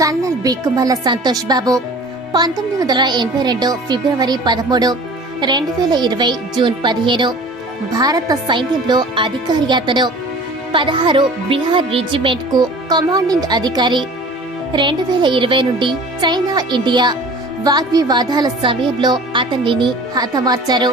Colonel Bikkumalla Santosh Babu 1982 ఫిబ్రవరి 13, 2020 June 15 భారత సైన్యంలో అధికారి. అతను 16 బిహార్ రెజిమెంట్ కు కమాండింగ్ అధికారి. 2020 నుండి చైనా ఇండియా వాగ్వివాదాల సమయంలో అతన్ని హతమార్చారు.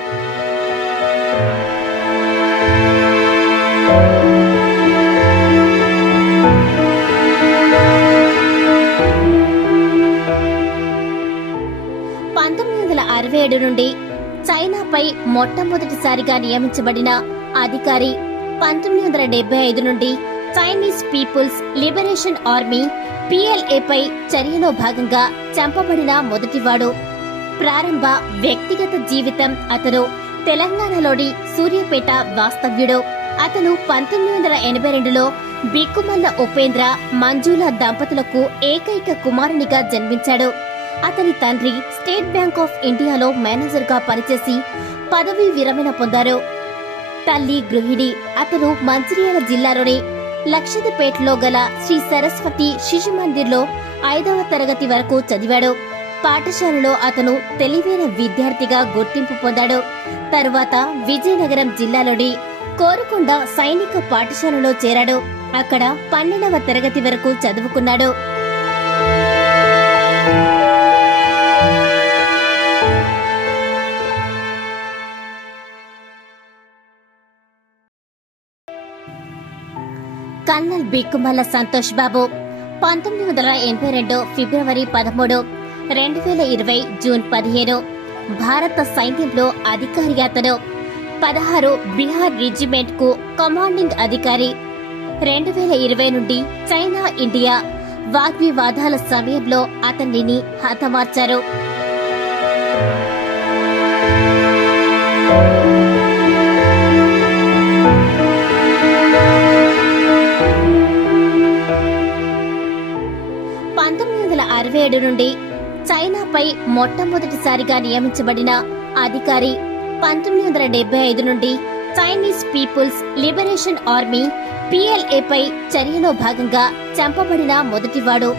నుండి చైనాపై మొట్టమొదటిసారిగా నియమించబడిన అధికారి. 1975 నుండి Chinese People's Liberation Army PLA పై చర్యలో భాగంగా చంపబడిన మొదటివాడు. ప్రారంభ వ్యక్తిగత జీవితం. అతను తెలంగాణలోని సూర్యాపేట వాస్తవ్యుడు. అతను 1982లో బిక్కుమల్ల ఉపేంద్ర మంజుల దంపతులకు ఏకైక కుమారునిగా జన్మించాడు. అతని తండ్రి స్టేట్ బ్యాంక్ ఆఫ్ ఇండియాలో మేనేజర్ గా పనిచేసి పదవీ విరమణ పొందారు. తల్లి గృహిణి. అతను మంచిర్యాల జిల్లాలోని లక్షదిపేటలో గల శ్రీ సరస్వతి శిశు మందిర్లో 5వ తరగతి వరకు చదివాడు. పాఠశాలలో అతను తెలివైన విద్యార్థిగా గుర్తింపు పొందాడు. తరువాత విజయనగరం జిల్లాలోని కోరుకొండ సైనిక పాఠశాలలో చేరాడు. అక్కడ 12వ తరగతి వరకు చదువుకున్నాడు. కల్నల్ బిక్కుమల్ల సంతోష్ బాబు 1982 ఫిబ్రవరి 13, 2020 జూన్ 15 భారత సైన్యంలో అధికారి. అతను 16 బిహార్ రెజిమెంట్ కు కమాండింగ్ అధికారి. 2020 నుండి చైనా ఇండియా వాగ్వివాదాల సమయంలో అతన్ని హతమార్చారు. నుండి చైనాపై మొట్టమొదటిసారిగా నియమించబడిన అధికారి. 1975 నుండి Chinese People's Liberation Army PLA పై చర్యలో భాగంగా చంపబడిన మొదటివాడు.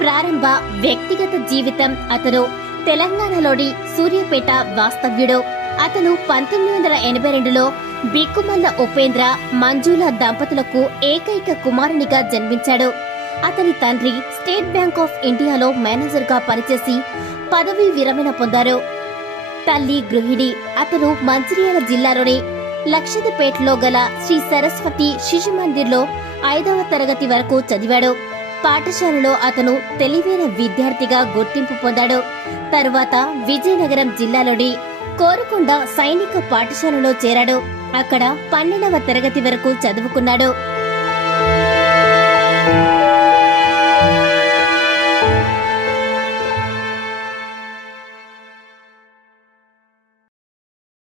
ప్రారంభ వ్యక్తిగత జీవితం. అతను తెలంగాణలోని సూర్యాపేట వాస్తవ్యుడు. అతను 1982లో బిక్కుమల్ల ఉపేంద్ర మంజుల దంపతులకు ఏకైక కుమారునిగా జన్మించాడు. అతని తండ్రి స్టేట్ బ్యాంక్ ఆఫ్ ఇండియాలో మేనేజర్ గా పనిచేసి పదవీ విరమణ పొందారు. తల్లి గృహిణి. అతను మంచిర్యాల జిల్లాలోని లక్షదిపేటలో గల శ్రీ సరస్వతి శిశు మందిర్లో 5వ తరగతి వరకు చదివాడు. పాఠశాలలో అతను తెలివైన విద్యార్థిగా గుర్తింపు పొందాడు. తరువాత విజయనగరం జిల్లాలోని కోరుకొండ సైనిక పాఠశాలలో చేరాడు. అక్కడ 12వ తరగతి వరకు చదువుకున్నాడు.